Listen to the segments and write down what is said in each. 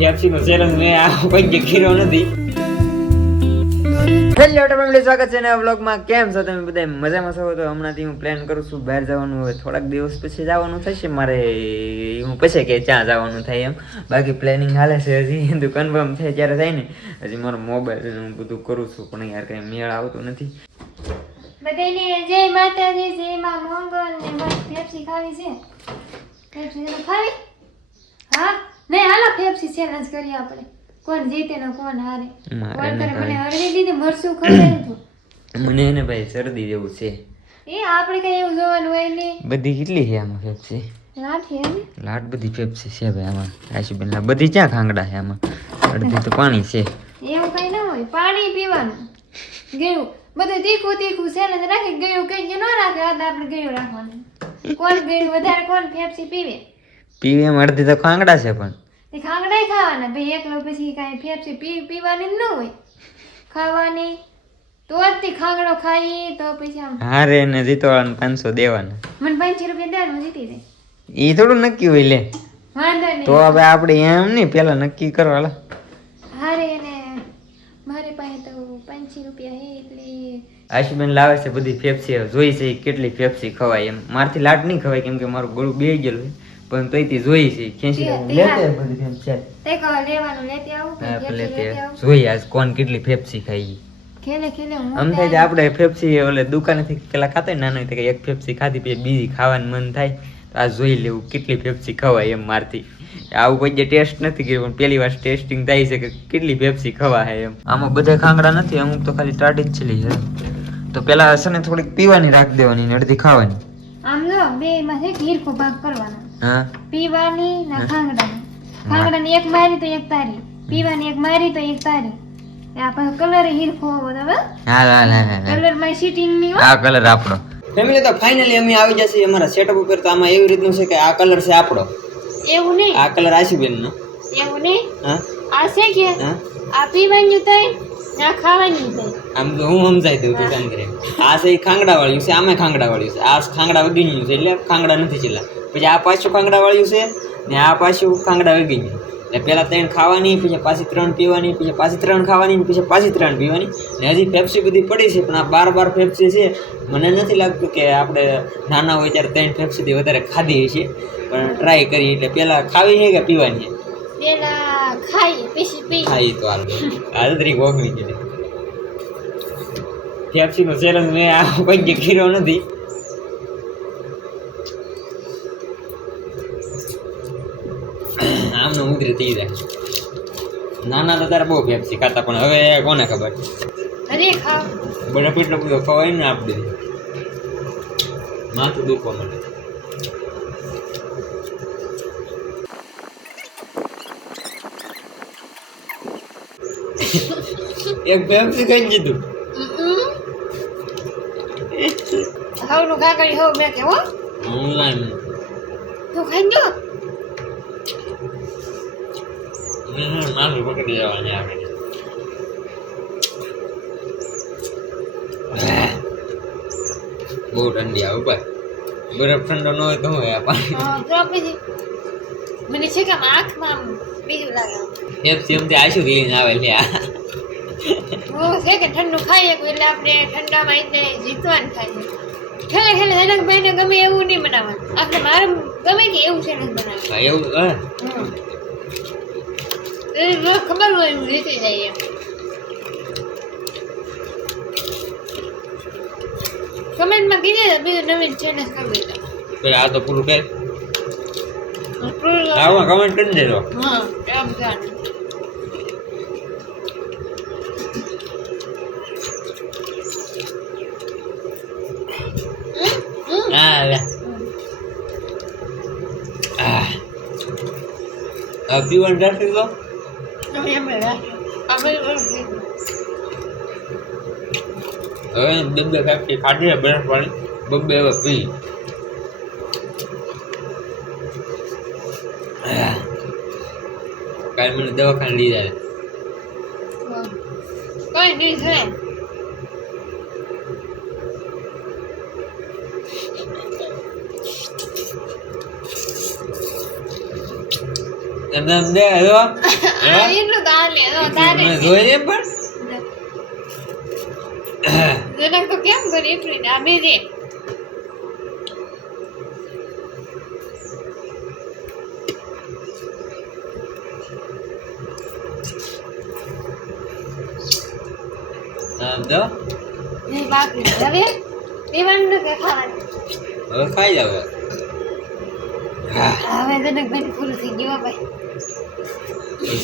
Pepsi નો challenge મેં આ કોઈ કર્યો નથી. હેલો ફેમિલી સ્વાગત છે નવા વ્લોગમાં. કેમ છો તમે બધા મજામાં છો? તો હમણાંથી હું પ્લાન કરું છું બહાર જવાનું. હવે થોડાક દિવસ પછી જવાનું થશે. મારે હું પછી કે ત્યાં જવાનું થાય એમ. બાકી પ્લાનિંગ હાલે છે હજી. તો કન્ફર્મ થાય ત્યારે થાય ને. હજી મારો મોબાઈલ હું બધું કરું છું પણ યાર કઈ મેળ આવતો નથી. બધાને જય માતાજી જય માં મંગલ ને મસ્ત પેપ્સી ખાવી છે. પેપ્સી ખાવી? હા? નહીં હાલો પેપ્સી ચેલેન્જ કરીએ આપણે. કોણ જીતે ને કોણ હારે? કોણ કરે? મને હરવી દીધી મરસું ખબર હતું મને એને ભાઈ શરદી જેવું છે. એ આપણે કઈ એવું જોવાનું હોય નહીં. બધી કેટલી છે આમાં પેપ્સી ને? લાટ બધી પેપ્સી છે ભાઈ આમાં. આશુબેન આ બધી ક્યાં ખાંગડા છે આમાં? અડધી તો પાણી છે. એવું કઈ ના હોય. પાણી પીવાનું. ગયું બધું તીખું તીખું છે ને રાખી ગયું કઈ ન રાખે આપણે ગયું રાખવાનું. કોણ ગયું વધારે કોણ પેપ્સી પીવે? પીવે એમ અડધી તો ખાંગડા છે પણ. એ ખાંગડાય ખાવાના. ભાઈ એકલો પછી કાંઈ ફેફસી પી પીવાની ન હોય. ખાવાની. તો તે ખાંગડો ખાઈ તો પછી આમ. હારે ને જીતવાળાને પાંચસો દેવાના. મને પાંચસો રૂપિયા દેવાનું જીતી દે એ થોડું નક્કી હોય લે. વાંધો નહીં. તો હવે આપણે એમ નહીં પેલા નક્કી કરો હાલો. હારે ને મારી પાસે તો પાંચસો રૂપિયા હે એટલે આશુબેન લાવે છે બધી ફેફસી જોઈ છે કેટલી ફેફસી ખવાય એમ. મારથી લાટ નહીં ખવાય કેમ કે મારું ગળું બે ગયેલું છે. પણ તોય તે જોઈ છે ખેંચી લેતે હા. બધી એમ છે તે કહો લેવાનું લેતે આવું કે લેતે પેલે જોઈએ આજ કોણ કેટલી ફેફસી ખાઈ ખેલે ખેલે હું આમ થાય છે આપણે ફેફસી ઓલે દુકાનેથી પેલા ખાતા ના નાના કે એક ફેફસી ખાધી પછી બીજી ખાવાનું મન થાય. તો આ જોઈ લેવું કેટલી ફેફસી ખવાય એમ મારથી. આવું કોઈ જે ટેસ્ટ નથી કર્યું પણ પહેલી વાર ટેસ્ટિંગ થાય છે કે કેટલી ફેફસી ખવાય એમ. આમાં બધા ખાંગડા નથી અમુક તો ખાલી ટાટી જ છેલી છે. તો પેલા હશે ને થોડીક પીવાની રાખી દેવાની ને અડધી ખાવાની. બે છે કે ભાગ કરવાનો. હા. પીવાની ના ખાંગડાની. ખાંગડાની એક મારી તો એક તારી. પીવાની એક મારી તો એક તારી. આપણે કલર હીરખો હોવો તો બરાબર હા હા હા હા કલરમાં સીટિંગની આ કલર આપણો. ફેમિલી તો ફાઇનલી અમે આવી જશે અમારા સેટઅપ ઉપર તો આમાં એવી રીતનું છે કે આ કલર છે આપણો. એવું નહીં? આ કલર આશુબેન નો એવું નહીં? હા. આ છે કે? હા. આ પીવાની થાય ના ખાવાનું હું સમજાઈ દઉં તું શાંત રહે આ છે ખાંગડા છે, આમે ખાંગડા છે. આ ખાંગડા વગીનું છે એટલે ખાંગડા નથી છેલ્લા. પછી આ પાછું ખાંગડા વાળ્યું છે ને આ પાછું ખાંગડા વગીનું એટલે પેલા ત્રણ ખાવાની, પછી પાછી ત્રણ પીવાની, પછી પાછી ત્રણ ખાવાની, પછી પાછી ત્રણ પીવાની. ને હજી ફેફસી બધી પડી છે, પણ આ બાર બાર ફેફસી છે. મને નથી લાગતું કે આપણે નાના હોય ત્યારે ત્રણ ફેફસીથી વધારે ખાધી છે પણ ટ્રાય કરી એટલે પેલા ખાવી છે કે પીવાની છે? પેલા ખાઈએ પછી પી ખાઈ તો હાલ. તરીકે ઓગણી ગઈ ફેફસી નો ચેલેન્જ મેં આ કોઈ કર્યો નથી. આમનો ઉતરી થઈ જાય. નાના તો તારે બહુ ફેફસી ખાતા પણ હવે કોને ખબર? અરે ખાવ. બરફ એટલો બધો ખવાય ને આપણે માથું દુખવા મળે એક પેપ્સી ખાઈ દીધું હવનું કાકડી હવ મેં કે હો. ઓનલાઈન તું ખાઈ દો માથું પકડી જવાની આવે બહુ ઠંડી આવે ભાઈ બરફ ઠંડો ન હોય તો પાણી હા, તો આપણે મને છે કે આંખમાં બીજું લાગે. પેપ્સી એમથી આશુ લઈને આવે લે આ. હું છે કે ઠંડુ ખાઈએ એટલે આપણે ઠંડામાં જીતવાનું થાય ખેલે ખેલે જનક ભાઈને ગમે એવું નહીં બનાવવાનું. આપણે મારે ગમે કે એવું છે નથી બનાવવાનું. એવું હા ખબર હોય એવું જીતી જાય કમેન્ટમાં કીધે બીજું નવીન છે ને ખબર તો. આ તો પૂરું હા કમેન્ટ કરી દેજો. એમ જાણ. પીવાનું રાખી દો તમે એમ રાખ્યો અમે હવે બે કાપી ખાધી બરફ પાણી બબ્બે હવે પી. કાલે મને દવાખાને લઈ જાય. કઈ નહીં થાય. તને અમને દે એટલું તો હાલે તારે જોઈ લે પણ જનક તો કેમ કરી એટલું આ બીજી આમ જો નહીં બાકી છે. હવે પીવાનું કે ખાવાનું હવે ખાઈ જાવ હવે જનક પૂરું થઈ ગયું ભાઈ.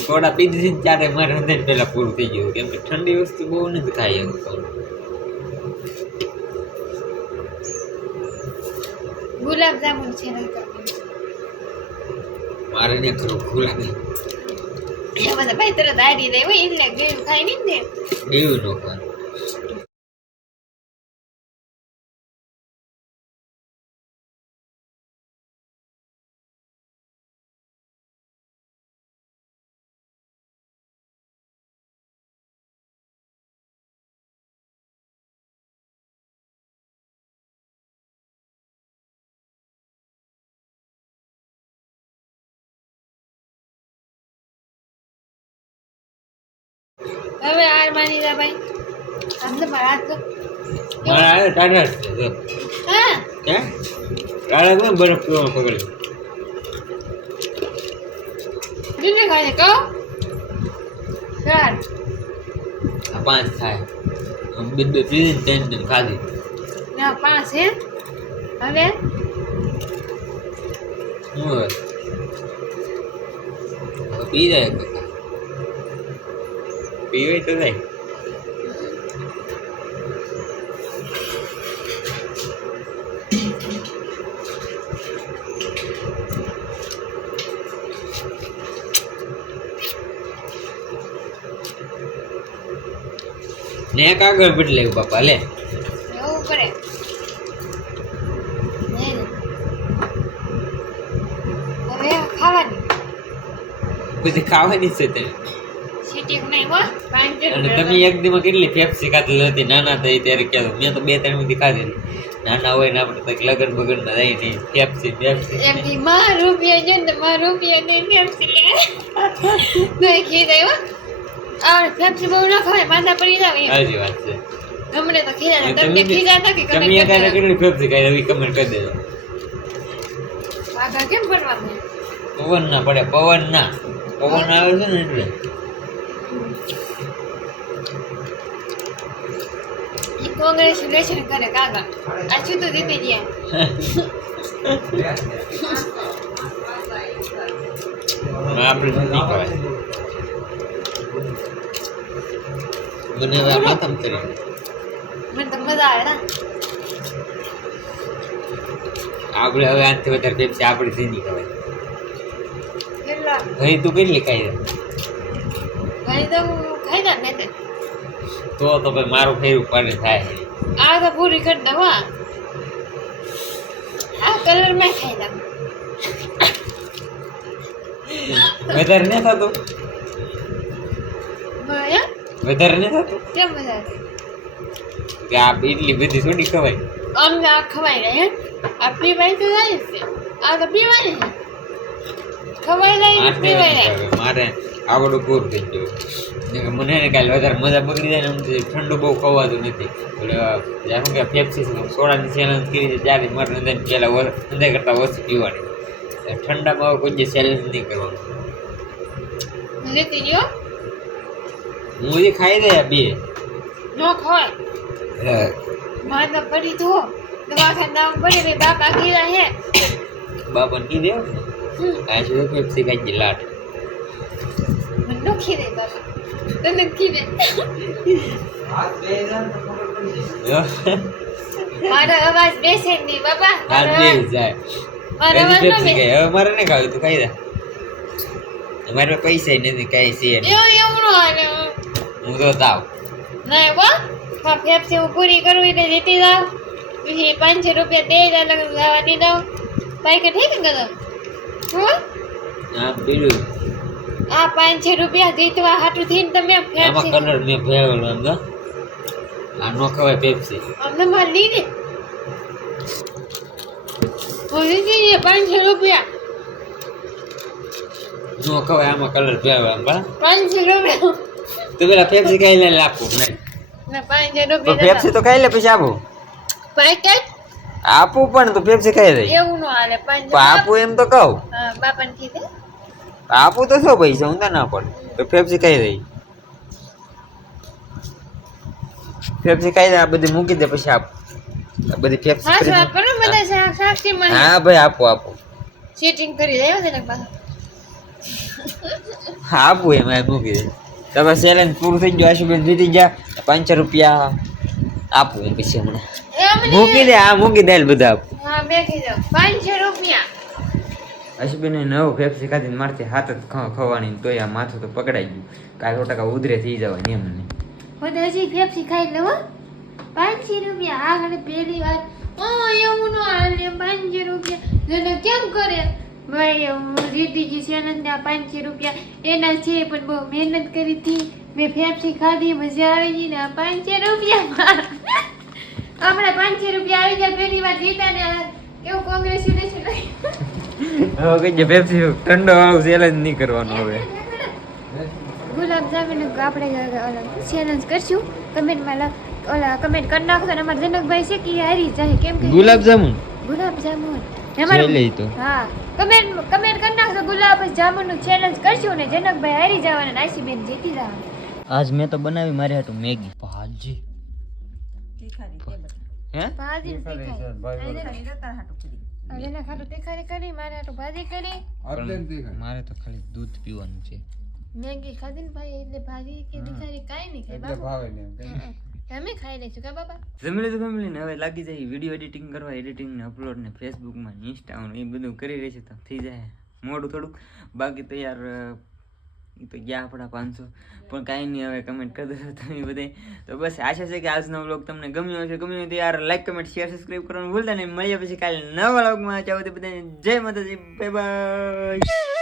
સોડા પી દીધી ત્યારે મારે હૃદય પેલા પૂરું થઈ ગયું કેમ કે ઠંડી વસ્તુ બહુ નથી ખાઈ એમ ગુલાબ જાંબુ છે મારે ને ખરું ગુલાબ બધા ભાઈ તરત હારી જાય હોય એટલે ગેવ ખાઈ નહીં ને? દેવું નો હવે હાર માની જા ભાઈ. આમ તો મારા તો- મારા ટાડા હા. હે? ટાડા ને બરફ પીવાનું પકડ્યો દૂધને ખાઈ કહો. ચાર આ પાંચ થાય. આમ બે બે પીધી ને ત્રણ ત્રણ ખાધી. ના પાંચ હે. હવે? હું પી જાય પીવાય તો જાય ને કાગળ બદલે બાપા લે એવું કરે નહીં હવે ખાવાની બધી ખાવાની છે નહીં પાંચ અને તમે એક દીમાં કેટલી પેપ્સી ખાધેલી હતી? નાના થઈ ત્યારે કહેતો મેં તો બે ત્રણ બધી ખાધેલી. નાના હોય ને આપણે તો લગન બગનમાં જાય નહીં પેપ્સી પેપ્સી માં રૂપિયા જો ને માં રૂપિયા નહીં લે. નહીં હો આ ફેફસી બહુ ના ખાય માંદા પડી જાય સાચી વાત છે. તમને તો ખીરા તમને તમે ખીજાતા કે તમે અત્યારે કેટલી પેપ્સી ખાઈ એવી કમેન્ટ કરી દેજો. આગળ કેમ ભણવાનું પવન ના પડે પવન ના પવન આવે છે ને એટલે. કોંગ્રેચ્યુલેશન કરે કાકા. આ શું તો જીતી ગયા. આપણે તો નહીં કહેવાય. મને હવે માથામાં કરી. મને તો મજા આવે ના. આપણે હવે આનાથી વધારે પેપ્સી આપણે નહીં કહેવાય. ઘણી તું કેટલી ખાઈ ઘણી તો ખાઈ ને તે તો તો ભાઈ મારું ફેરું પાને થાય? આ તો પૂરી કરી દઉં હા. આ કલર મેં ખાઈ દઉં વધારે નહીં થતું? બરાબર વધારે નહીં થતું? કેમ મજા આવે કે આ એટલી બધી થોડી ખવાય. અમને આ ખવાય રહે હે. આ પીવાય તો જાય જ છે. આ તો પીવાય ને ખવાય જાય ને મારે પીવાય નથી જાય હવે. મારે આવડું પૂરું થઈ ગયું. કે મને ને કાલે વધારે મજા બગડી જાય ને આમ તો ઠંડુ બહુ ખવાતું નથી. એટલે શું કે ફેફસી સોડાની ચેલેન્જ કરી છે ત્યારે મારે અંદર પહેલાં અંદર કરતાં ઓછું પીવાની. ઠંડામાં કોઈ જે ચેલેન્જ નહીં કરવાનું. હું જે ખાઈ દે બે. ન ખવાય મારે તો પડી તો દવાખાને નામ પડી બાપા કીધા હે. બાપા કીધે આ શું પેપ્સી ખાઈ ગઈ લાટ. ન ખીદે બાપા તને ખીદે મારો અવાજ બેસે નહીં બાપા. હાથ મારો જાય. મારો અવાજ ન બેસે. હવે મારે નહીં ખાવું તું ખાઈ દે અમારે પાસે નથી કાંઈ છે એવું આને હાલે હું તો તાવ નહીં બો હા ફેફસે હું પૂરી કરું એટલે જીતી જાઉં. પછી પાંચસો રૂપિયા દે જ અલગ જવા દી દઉં. બાઈક ઠીક ને કદમ હું? હા પીળું આ પાંચસો રૂપિયા જીતવા હાટું થઈને તમે આમાં કલર મેં ભેળવેલો એમ આ નો ખવાય પેપ્સી અમને માર ને હું જીતી જઈએ પાંચસો રૂપિયા. નો ખવાય આમાં કલર પીવા બા પાંચસો રૂપિયા. તો પેલા પેપ્સી ખાઈ લે આપું નહીં. ના પાંચસો રૂપિયા પેપ્સી તો ખાઈ લે પછી આપું? પેકેટ આપું પણ તો પેપ્સી ખાઈ રહી એવું નો હાલે પણ આપું એમ તો કહું. બાપા બાપાને કીધે. આપું તો શું પૈસા હું તો ના પડે. તો ફેફસી કહી રહી ફેફસી કહી દે આ બધી મૂકી દે પછી આપ. આ બધી ફેફસી હા કરો બધા સાક્ષી મને હા ભાઈ આપું આપું. સેટિંગ કરી દે છે ને હા આપું એમ એમ મૂકી દે. તમે સેલેન પૂરું થઈ ગયું આશુબેન જીતી જા પાંચસો રૂપિયા આપું પછી હમણાં. મૂકી દે હા મૂકી દે બધા આપું. હા બેઠી જાઓ. પાંચસો રૂપિયા. આશુબેન નવ ફેફસી ખાધી મારથી હાથ જ ખવાની તોય આ માથું તો પકડાઈ ગયું. કાંઈ સો ઉધરે થઈ જવાય એમ ને. હું હજી ફેફસી ખાઈ લેવો. પાંચસો રૂપિયા આગળ પહેલી વાર. ઓ એવું નો હાલે, પાંચસો રૂપિયા. જેને કેમ કરે? ભાઈ રીતિજી સેનંદા પાંચસો રૂપિયા. એના છે પણ બહુ મહેનત કરી હતી. મેં ફેફસી ખાધી મજા આવી ગઈ ને પાંચસો રૂપિયા. હમણાં પાંચસો રૂપિયા આવી ગયા, પહેલી વાર જીતા ને આ કેવું કોંગ્રેચ્યુલેશન હવે કઈ જે પેપ્સી ઠંડો વાળું ચેલેન્જ નહીં કરવાનું હવે. ગુલાબ જામુન આપણે ચેલેન્જ કરશું કમેન્ટમાં લખ ઓલા કમેન્ટ કરી નાખો અને અમારા જનકભાઈ છે કે હારી જાય કેમ કે ગુલાબ જામુન ગુલાબ જામુન હા. કમેન્ટ કમેન્ટ કરી નાખજો ગુલાબ જામુનનું ચેલેન્જ કરશું ને જનકભાઈ હારી જવાના ને આશીબેન જીતી જવાના. આજ મેં તો બનાવી મારી હાટું મેગી. ભાજી. હે? ભાજી મારે હાટું ભાજી કરી. પણ મારે તો ખાલી દૂધ પીવાનું છે. મેગી ખાધી ને ભાઈ એટલે ભાજી કે તીખારી કાંઈ નહીં ખાય. તમે ખાઈ કા બાબા ફેમિલી તો ફેમિલી ને? હવે લાગી જાય વીડિયો એડિટિંગ કરવા એડિટિંગ ને અપલોડ ને ફેસબુકમાં ઇન્સ્ટામાં એ બધું કરી રહી છે તો થઈ જાય. મોડું થોડુંક. બાકી તો યાર એ તો ગયા આપણા પાંચસો. પણ કાંઈ નહીં હવે કમેન્ટ કરી દેશો તમે બધે. તો બસ આશા છે કે આજનો બ્લોગ તમને ગમ્યો હશે. ગમ્યો તો યાર લાઈક કમેન્ટ શેર સબસ્ક્રાઈબ કરવાનું ભૂલતા નહીં. મળીએ પછી કાલે નવા બ્લોગમાં ચાવો તે બધાને જય માતાજી. Bye bye